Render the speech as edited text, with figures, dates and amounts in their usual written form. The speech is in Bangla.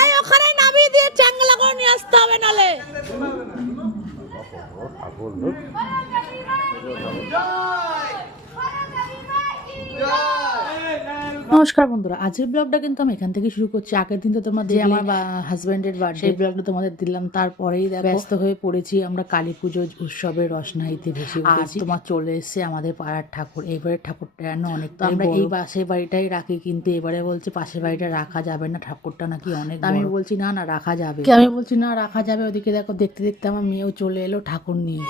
এই ওখানে নামিয়ে দিয়ে চাঙ্গলা করে নিয়ে আসতে হবে নালে। নমস্কার বন্ধুরা, আজকের ব্লগটা কিন্তু আমি এখান থেকে শুরু করছি। আগের দিন তো তোমার যে আমার হাজব্যান্ডের বার্থডে, সেই ব্লগটা তোমাদের দিলাম। তারপরেই ব্যস্ত হয়ে পড়েছি আমরা কালী পুজো উৎসবের রসনাইতে ভেসে উঠেছি। তোমার চলে এসেছে আমাদের পাড়ার ঠাকুর। এবারে ঠাকুরটা যেন অনেক, তো আমরা এই পাশের বাড়িটাই রাখি, কিন্তু এবারে বলছে পাশের বাড়িটা রাখা যাবে না, ঠাকুরটা নাকি অনেক। আমি বলছি না না রাখা যাবে, আমি বলছি না রাখা যাবে। ওদিকে দেখো দেখতে দেখতে আমার মেয়েও চলে এলো ঠাকুর নিয়ে।